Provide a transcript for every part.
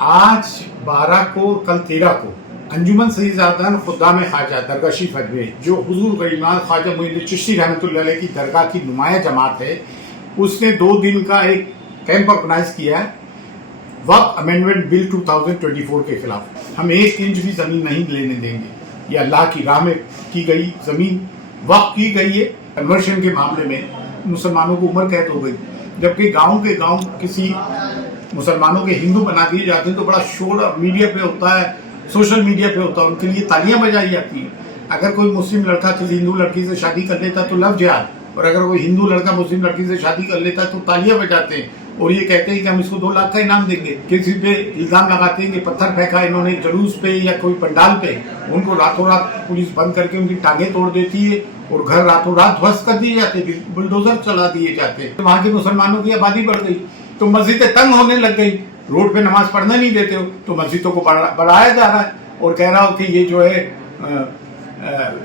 आज 12 को कल 13 को अंजुमन सईदान खुदा में ख्वाजा दरगाह शरीफ अजमेर जो हुजूर गरीबान ख्वाजा मुईनुद्दीन चिश्ती रहमतुल्लाह अलैह की दरगाह की नुमाया जमात है, उसने 2 दिन का एक कैंप ऑर्गेनाइज किया है वक्फ अमेंडमेंट बिल 2024 के खिलाफ। हम 1 इंच भी जमीन नहीं लेने देंगे। ये अल्लाह की राह में की गई जमीन वक्फ की गई है। कन्वर्शन के मामले में मुसलमानों को उम्र कैद हो गई, जबकि गांव के गांव किसी मुसलमानों के हिंदू बना दिए जाते हैं तो बड़ा शोर मीडिया पे होता है, सोशल मीडिया पे होता है, उनके लिए तालियां बजाई जाती हैं। अगर कोई मुस्लिम लड़का किसी हिंदू लड़की से शादी कर लेता तो लव जिहाद, और अगर कोई हिंदू लड़का मुस्लिम लड़की से शादी कर लेता है तो तालियां बजाते हैं और ये कहते हैं कि हम इसको 2 लाख का इनाम देंगे। किसी पे इल्जाम लगाते हैं कि पत्थर फेंका इन्होंने जुलूस पे या कोई पंडाल पे, उनको रातों रात पुलिस बंद करके उनकी टांगे तोड़ देती है और घर रातों रात ध्वस्त कर दिए जाते, बुलडोजर चला दिए जाते। वहां के मुसलमानों की आबादी बढ़ गई तो मस्जिदें तंग होने लग गई, रोड पे नमाज पढ़ने नहीं देते हो तो मस्जिदों को बढ़ाया जा रहा है और कह रहा हो कि ये जो है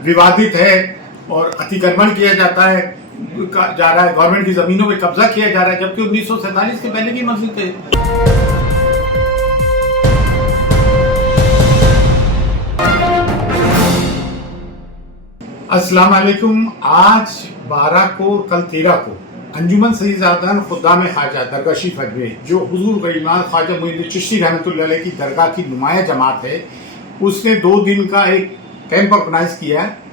विवादित है और अतिक्रमण किया जाता है, जा रहा है, गवर्नमेंट की जमीनों पे कब्जा किया जा रहा है, जबकि 1947 के पहले की मस्जिद है। अस्सलाम वालेकुम। आज 12 को कल 13 को अंजुमन सईदान खुदा में ख्वाजा दरगाह शरीफ अजमेर जो हुजूर गरीबान ख्वाजा मुईनुद्दीन चिश्ती रहमतुल्लाह अलैह की दरगाह की नुमाया जमात है, उसने 2 दिन का एक कैंप ऑर्गेनाइज किया है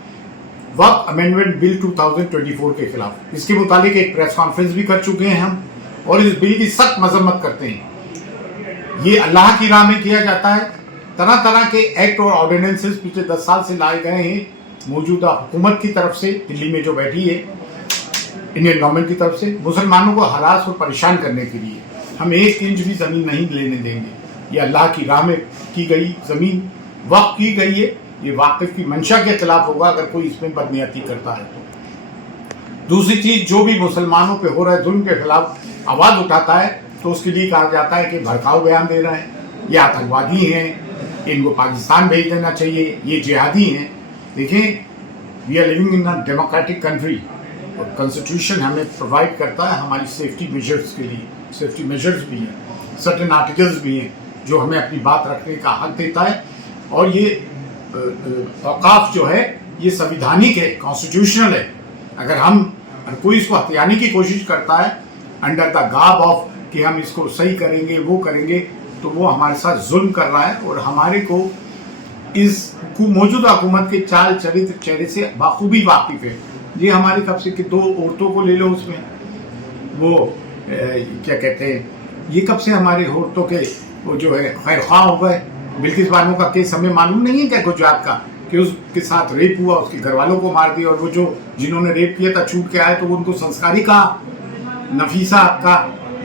वक्फ अमेंडमेंट बिल 2024 के खिलाफ। इसके मुतालिक एक प्रेस कॉन्फ्रेंस भी कर चुके हैं हम और इस बिल की सख्त मजम्मत करते हैं। ये अल्लाह की राह में किया जाता है। तरह तरह के एक्ट और ऑर्डिनेंसेस पिछले 10 साल से लाए गए हैं मौजूदा हुकूमत की तरफ से, दिल्ली में जो बैठी है इंडियन गवर्नमेंट की तरफ से, मुसलमानों को हरास और परेशान करने के लिए। हम 1 इंच भी जमीन नहीं लेने देंगे। ये अल्लाह की राह में की गई जमीन वक्फ की गई है। ये वाकिफ की मंशा के खिलाफ होगा अगर कोई इसमें बदनीयती करता है। दूसरी चीज, जो भी मुसलमानों पे हो रहा है जुल्म के खिलाफ आवाज उठाता है तो उसके लिए कहा जाता है कि भड़काऊ बयान दे रहे हैं, ये आतंकवादी हैं, इनको पाकिस्तान भेज देना चाहिए, ये जिहादी हैं। देखिए, we are living in a democratic country और कॉन्स्टिट्यूशन हमें प्रोवाइड करता है हमारी सेफ्टी मेजर्स के लिए। सेफ्टी मेजर्स भी हैं, सर्टेन आर्टिकल्स भी हैं जो हमें अपनी बात रखने का हक देता है। और ये औकाफ जो है ये संविधानिक है, कॉन्स्टिट्यूशनल है। अगर कोई इसको हथियाने की कोशिश करता है अंडर द गाब ऑफ कि हम इसको सही करेंगे वो करेंगे, तो वो हमारे साथ जुल्म कर रहा है और हमारे को इस मौजूदा हुकूमत के चाल चरित्र चेहरे से बाखूबी वाकिफ है। ये हमारी कब से कि 2 औरतों को ले लो, उसमें वो क्या कहते हैं, ये कब से हमारे औरतों के वो जो है खैर ख्वाह हो गए। बिल्किस बानो का केस हमें मालूम नहीं है क्या गुजरात का, कि उसके साथ रेप हुआ, उसके घर वालों को मार दिया और वो जो जिन्होंने रेप किया था छूट के आए तो उनको संस्कारी कहा। नफीसा का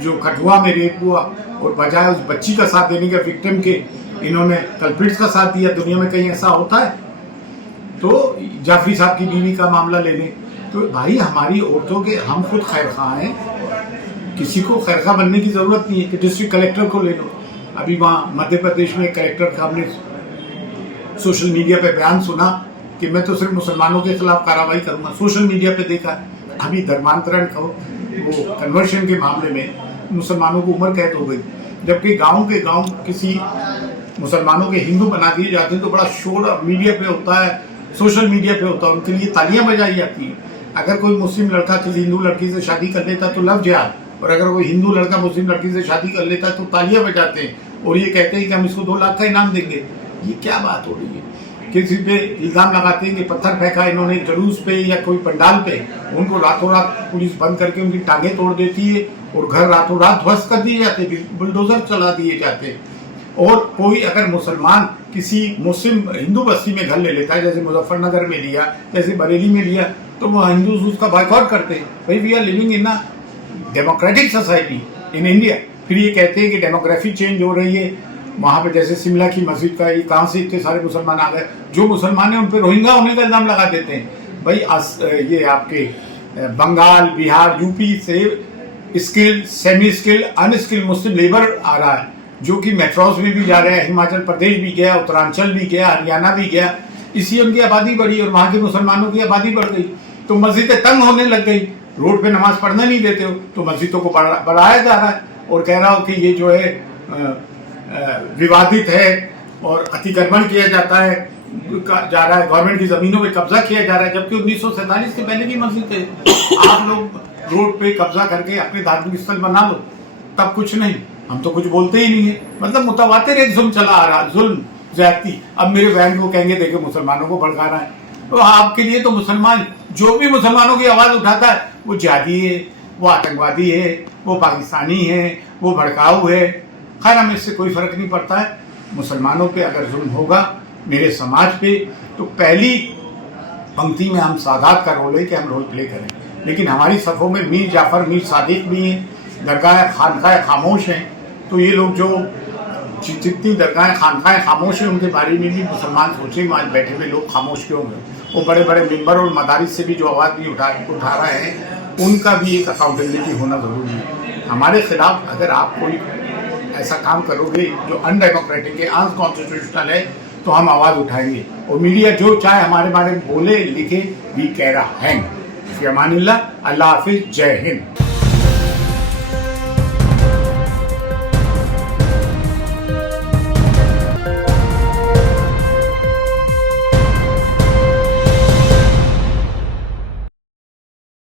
जो कठुआ में रेप हुआ और बजाय उस बच्ची का साथ देने के विक्टिम के इन्होंने कल्प्रिट्स का साथ दिया। दुनिया में कहीं ऐसा होता है? तो जाफरी साहब की बीवी का मामला ले लें तो भाई हमारी औरतों के हम खुद खैर खा हैं, किसी को खैर खा बनने की जरूरत नहीं है। कि डिस्ट्रिक्ट कलेक्टर को ले लो, अभी वहाँ मध्य प्रदेश में कलेक्टर का हमने सोशल मीडिया पे बयान सुना कि मैं तो सिर्फ मुसलमानों के खिलाफ कार्रवाई करूंगा। सोशल मीडिया पे देखा अभी धर्मांतरण का वो कन्वर्शन के मामले में मुसलमानों को उम्र कैद हो गई, जबकि गांव के गांव किसी मुसलमानों के हिंदू बना दिए जाते हैं तो बड़ा शोर मीडिया पे होता है, सोशल मीडिया पे होता है, उनके लिए तालियां बजाई जाती हैं। अगर कोई मुस्लिम लड़का किसी हिंदू लड़की से शादी कर लेता तो लव जिहाद, और अगर कोई हिंदू लड़का मुस्लिम लड़की से शादी कर लेता है तो तालियां बजाते हैं और ये कहते हैं कि हम इसको 2 लाख का इनाम देंगे। ये क्या बात हो रही है? किसी पे इल्जाम लगाते हैं कि पत्थर फेंका इन्होंने जुलूस पे या कोई पंडाल पे, उनको रातों रात पुलिस बंद करके उनकी टांगे तोड़ देती है और घर रातों रात ध्वस्त कर दिए जाते, बुलडोजर चला दिए जाते। और कोई अगर मुसलमान किसी मुस्लिम हिंदू बस्ती में घर ले लेता है, जैसे मुजफ्फरनगर में लिया, जैसे बरेली में लिया, तो वो हिंदू उसका बॉयकॉट करते हैं। भाई we are living in a democratic society in India. फिर ये कहते हैं कि डेमोग्राफी चेंज हो रही है वहां पे, जैसे शिमला की मस्जिद का, ये कहां से इतने सारे मुसलमान आ गए? जो मुसलमान है उन पर रोहिंगा होने का इल्जाम लगा देते हैं। भाई ये आपके बंगाल, बिहार, यूपी से स्किल्ड, सेमी स्किल्ड, अनस्किल्ड मुस्लिम लेबर आ रहा है जो कि मेट्रोज में भी जा रहा है। हिमाचल प्रदेश भी गया, उत्तरांचल भी गया, हरियाणा भी गया। इसलिए उनकी आबादी बढ़ी और वहां के मुसलमानों की आबादी बढ़ गई तो मस्जिदें तंग होने लग गई, रोड पे नमाज पढ़ने नहीं देते हो तो मस्जिदों को बढ़ाया जा रहा है और कह रहा हो कि ये जो है विवादित है और अतिक्रमण किया जाता है जा रहा है, गवर्नमेंट की जमीनों पे कब्जा किया जा रहा है, जबकि 1947 के पहले की मस्जिद है। आप लोग रोड पे कब्जा करके अपने धार्मिक स्थल बना लो, तब कुछ नहीं, हम तो कुछ बोलते ही नहीं है। मतलब मुतवातिर एक जुल्म चला आ रहा, जुल्म ज्यादती। अब मेरे बहन को कहेंगे देखे मुसलमानों को भड़का रहा है, तो आपके लिए तो मुसलमान जो भी मुसलमानों की आवाज उठाता है वो जिहादी है, वो आतंकवादी है, वो पाकिस्तानी है, वो भड़काऊ है। खैर हमें इससे कोई फर्क नहीं पड़ता है। मुसलमानों पे अगर जुल्म होगा मेरे समाज पे, तो पहली पंक्ति में हम सादात का रोल है कि हम रोल प्ले करें, लेकिन हमारी सफ़ों में मीर जाफर, मीर सादिक भी हैं, दरगाह खानकाह खामोश हैं। तो ये लोग जो जितनी दरगाह खानकाह खामोश हैं उनके बारे में भी मुसलमान सोचेंगे आज बैठे हुए लोग खामोश क्यों हैं। वो बड़े बड़े मिंबर और मदारिस से भी जो आवाज़ भी उठा रहे हैं, उनका भी एक अकाउंटेबिलिटी होना ज़रूरी है। हमारे खिलाफ अगर आप कोई ऐसा काम करोगे जो अनडेमोक्रेटिक है, अनकॉन्स्टिट्यूशनल है, तो हम आवाज़ उठाएंगे और मीडिया जो चाहे हमारे बारे में बोले लिखे, भी कह रहा है। फ़ी अमानिल्लाह, अल्लाह हाफिज़, जय हिंद।